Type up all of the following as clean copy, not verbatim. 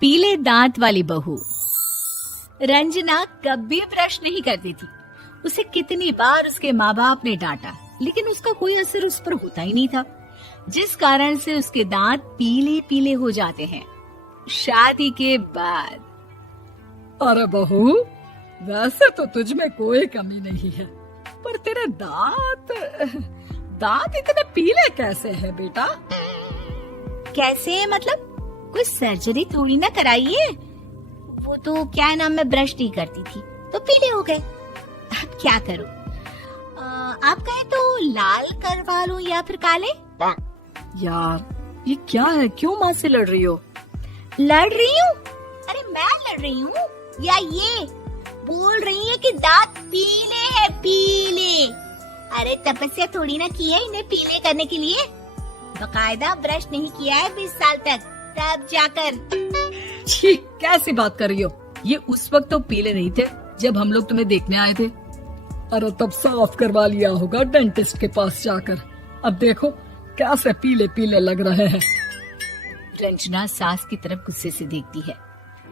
पीले दांत वाली बहू। रंजना कभी ब्रश नहीं करती थी। उसे कितनी बार उसके माँ बाप ने डांटा, लेकिन उसका कोई असर उस पर होता ही नहीं था, जिस कारण से उसके दांत पीले पीले हो जाते हैं। शादी के बाद। अरे बहू, वैसे तो तुझ में कोई कमी नहीं है, पर तेरे दांत इतने पीले कैसे हैं बेटा? कैसे मतलब? कोई सर्जरी थोड़ी ना कराइए। वो तो क्या नाम, मैं ब्रश नहीं करती थी तो पीले हो गए। अब क्या करूं? आप कहें तो लाल करवा लूं या फिर काले? यार ये क्या है, क्यों माँ से लड़ रही हो? लड़ रही हूँ? अरे मैं लड़ रही हूँ या ये बोल रही है कि दांत पीले हैं, पीले। अरे तपस्या थोड़ी ना की है इन्हें पीले करने के लिए। बकायदा ब्रश नहीं किया है 20 साल तक, तब जाकर। छी, कैसी बात कर रही हो? ये उस वक्त तो पीले नहीं थे जब हम लोग तुम्हें देखने आए थे। अरे तब साफ करवा लिया होगा डेंटिस्ट के पास जाकर। अब देखो कैसे पीले पीले लग रहे हैं। रंजना सास की तरफ गुस्से से देखती है।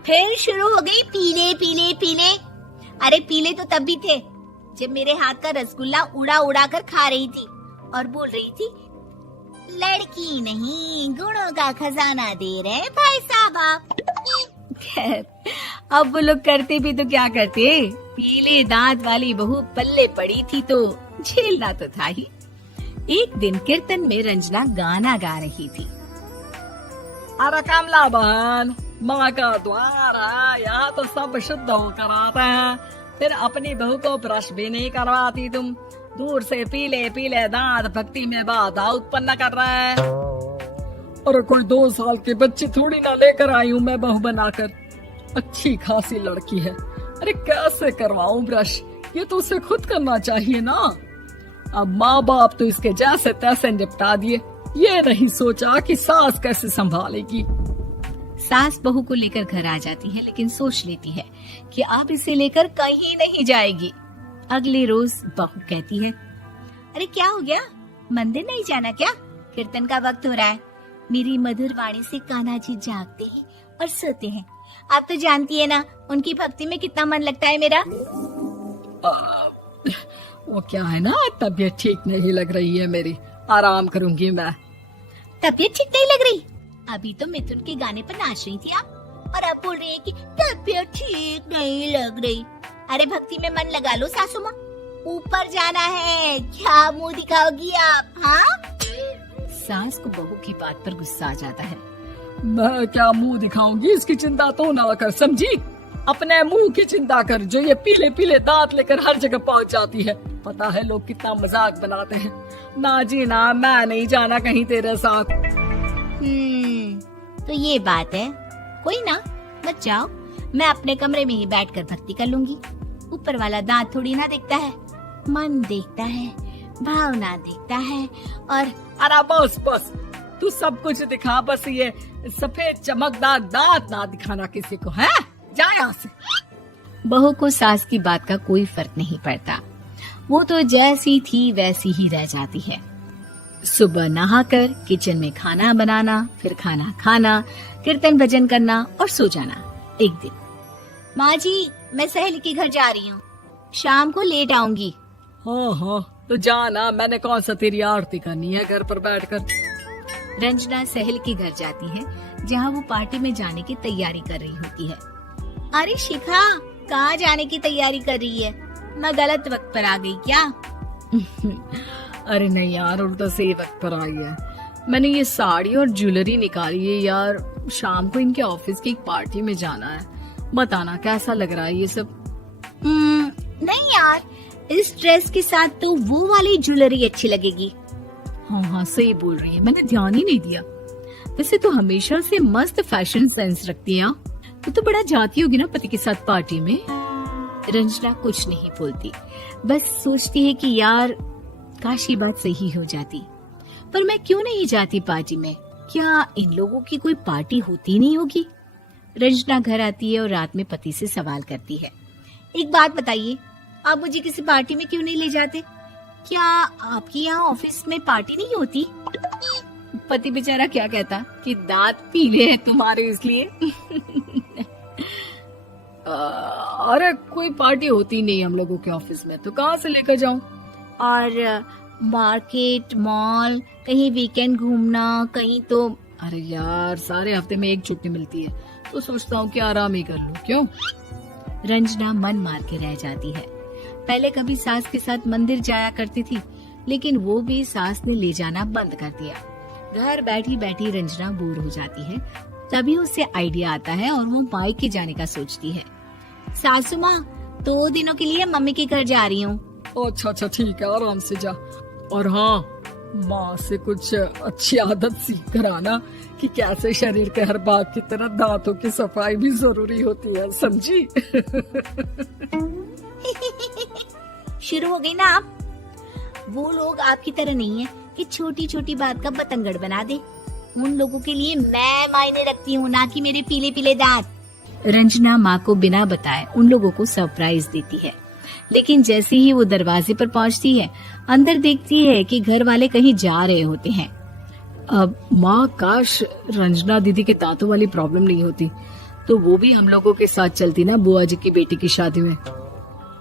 फिर शुरू हो गई पीले पीले पीले। अरे पीले तो तब भी थे जब मेरे हाथ का रसगुल्ला उड़ा उड़ा कर खा रही थी और बोल रही थी, लड़की नहीं गुणों का खजाना दे रहे भाई साहब आप। खैर, अब वो लोग करते भी तो क्या करते, पीले दांत वाली बहू पल्ले पड़ी थी तो झेलना तो था ही। एक दिन कीर्तन में रंजना गाना गा रही थी। अरे कमला बहन, माँ का द्वार है, यहाँ तो सब शुद्ध होकर आते हैं, फिर अपनी बहू को ब्रश भी नहीं करवाती तुम। दूर से पीले पीले दांत भक्ति में बाधा उत्पन्न कर रहे हैं। अरे कोई 2 साल के बच्ची थोड़ी ना लेकर आई हूँ मैं बहू बनाकर। अच्छी खासी लड़की है, अरे कैसे करवाऊं ब्रश? ये तो उसे खुद करना चाहिए ना। अब माँ बाप तो इसके जैसे तैसे निपटा दिए, ये नहीं सोचा कि सास कैसे संभालेगी। सास बहू को लेकर घर आ जाती है, लेकिन सोच लेती है कि अब इसे लेकर कहीं नहीं जाएगी। अगले रोज बहू कहती है, अरे क्या हो गया, मंदिर नहीं जाना क्या? कीर्तन का वक्त हो रहा है। मेरी मधुर वाणी से कान्हा जी जागते हैं और सोते हैं। आप तो जानती है ना उनकी भक्ति में कितना मन लगता है मेरा। वो क्या है ना, तबीयत ठीक नहीं लग रही है मेरी, आराम करूंगी मैं। तबीयत ठीक नहीं लग रही? अभी तो मिथुन के गाने पर नाच रही थी आप, और अब बोल रही है कि तबीयत ठीक नहीं लग रही। अरे भक्ति में मन लगा लो सासू माँ, ऊपर जाना है, क्या मुंह दिखाओगी आप? हाँ? सास को बहू की बात पर गुस्सा आ जाता है। मैं क्या मुंह दिखाऊंगी, इसकी चिंता तो ना कर, समझी? अपने मुंह की चिंता कर, जो ये पीले पीले दांत लेकर हर जगह पहुंच जाती है। पता है लोग कितना मजाक बनाते हैं। ना जी ना, मैं नहीं जाना कहीं तेरे साथ। तो ये बात है, कोई ना, मत जाओ, मैं अपने कमरे में ही बैठकर भक्ति कर लूंगी। ऊपर वाला दांत थोड़ी ना देखता है, मन देखता है, भावना देखता है। और अरे बस बस, तू सब कुछ दिखा, बस ये सफेद चमकदार दांत ना दिखाना किसी को, है? जा यहाँ से। बहू को सास की बात का कोई फर्क नहीं पड़ता, वो तो जैसी थी वैसी ही रह जाती है। सुबह नहाकर किचन में खाना बनाना, फिर खाना खाना, कीर्तन भजन करना और सो जाना। एक दिन, माँ जी मैं सहेली के घर जा रही हूँ, शाम को लेट आऊंगी। हाँ हाँ तो जाना, मैंने कौन सा तेरी आरती करनी है घर पर बैठकर। रंजना सहेली के घर जाती है, जहाँ वो पार्टी में जाने की तैयारी कर रही होती है। अरे शिखा, कहाँ जाने की तैयारी कर रही है? मैं गलत वक्त पर आ गई क्या? अरे नहीं यार, उल्टा सही वक्त पर आई है। मैंने ये साड़ी और ज्वेलरी निकाली है यार, शाम को इनके ऑफिस की एक पार्टी में जाना है। बताना कैसा लग रहा है ये सब? नहीं यार, इस ड्रेस के साथ तो वो वाली ज्वेलरी अच्छी लगेगी। हाँ हाँ सही बोल रही है, मैंने ध्यान ही नहीं दिया। वैसे तो हमेशा से मस्त फैशन सेंस रखती है। तो बड़ा जाती होगी ना पति के साथ पार्टी में। रंजना कुछ नहीं बोलती, बस सोचती है कि यार काश ये बात सही हो जाती, पर मैं क्यों नहीं जाती पार्टी में? क्या इन लोगों की कोई पार्टी होती नहीं होगी? रंजना घर आती है और रात में पति से सवाल करती है, एक बात बताइए, आप मुझे किसी पार्टी में क्यों नहीं ले जाते? क्या आपके यहाँ ऑफिस में पार्टी नहीं होती? पति बेचारा क्या कहता कि दांत पीले हैं तुम्हारे इसलिए। अरे कोई पार्टी होती नहीं हम लोगों के ऑफिस में, तो कहाँ से लेकर जाऊं? और मार्केट, मॉल, कहीं वीकेंड घूमना, कहीं तो। अरे यार, सारे हफ्ते में एक छुट्टी मिलती है, तो सोचता हूँ कि आराम ही कर लूं। क्यों? रंजना मन मार के रह जाती है। पहले कभी सास के साथ मंदिर जाया करती थी, लेकिन वो भी सास ने ले जाना बंद कर दिया। घर बैठी बैठी रंजना बोर हो जाती है। तभी उसे आइडिया आता है और वो मायके जाने का सोचती है। सासू माँ, 2 दिनों के लिए मम्मी के घर जा रही हूँ। अच्छा अच्छा, ठीक है, आराम से जा। और हाँ, माँ से कुछ अच्छी आदत सीख कर आना कि कैसे शरीर के हर भाग की तरह दांतों की सफाई भी जरूरी होती है, समझी? शुरू हो गई ना आप। वो लोग आपकी तरह नहीं है कि छोटी छोटी बात का बतंगड़ बना दे। उन लोगों के लिए मैं मायने रखती हूँ, ना कि मेरे पीले पीले दांत। रंजना माँ को बिना बताए उन लोगों को सरप्राइज देती है, लेकिन जैसे ही वो दरवाजे पर पहुँचती है, अंदर देखती है कि घर वाले कहीं जा रहे होते हैं। अब माँ, काश रंजना दीदी के दांतों वाली प्रॉब्लम नहीं होती, तो वो भी हम लोगों के साथ चलती ना बुआ जी की बेटी की शादी में।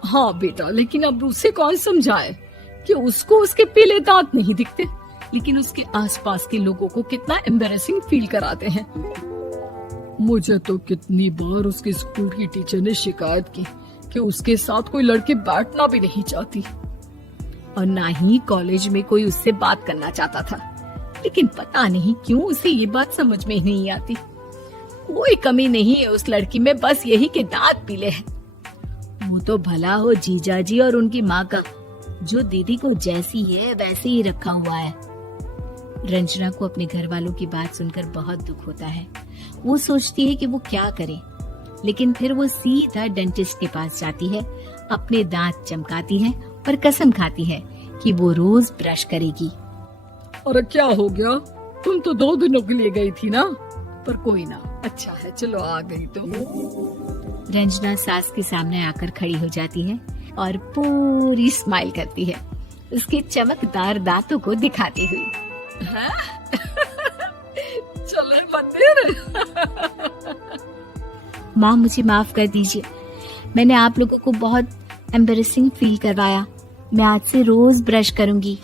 हाँ बेटा, लेकिन अब उसे कौन समझाए कि उसको उसके पीले दांत नहीं दिखते, लेकिन उसके आसपास के लोगों को कितना एम्बैरेसिंग फील कराते हैं। मुझे तो कितनी बार उसके स्कूल की टीचर ने शिकायत की कि उसके साथ कोई लड़के बैठना भी नहीं चाहती, और ना ही कॉलेज में कोई उससे बात करना चाहता था। लेकिन पता नहीं क्यों उसे ये बात समझ में ही नहीं आती। कोई कमी नहीं है उस लड़की में, बस यही कि दांत पीले हैं। वो तो भला हो जीजा जी और उनकी माँ का, जो दीदी को जैसी है वैसे ही रखा हुआ है। रंजना को अपने घर वालों की बात सुनकर बहुत दुख होता है। वो सोचती है कि वो क्या करे, लेकिन फिर वो सीधा डेंटिस्ट के पास जाती है, अपने दांत चमकाती है और कसम खाती है कि वो रोज ब्रश करेगी। अरे क्या हो गया? तुम तो 2 दिनों के लिए गई थी ना, पर कोई ना, अच्छा है, चलो आ गई तो। रंजना सास के सामने आकर खड़ी हो जाती है और पूरी स्माइल करती है, उसके चमकदार दांतों को दिखाती हुई। चले मंदिर। माँ, मुझे माफ कर दीजिए, मैंने आप लोगों को बहुत एम्बैरेसिंग फील करवाया। मैं आज से रोज ब्रश करूंगी।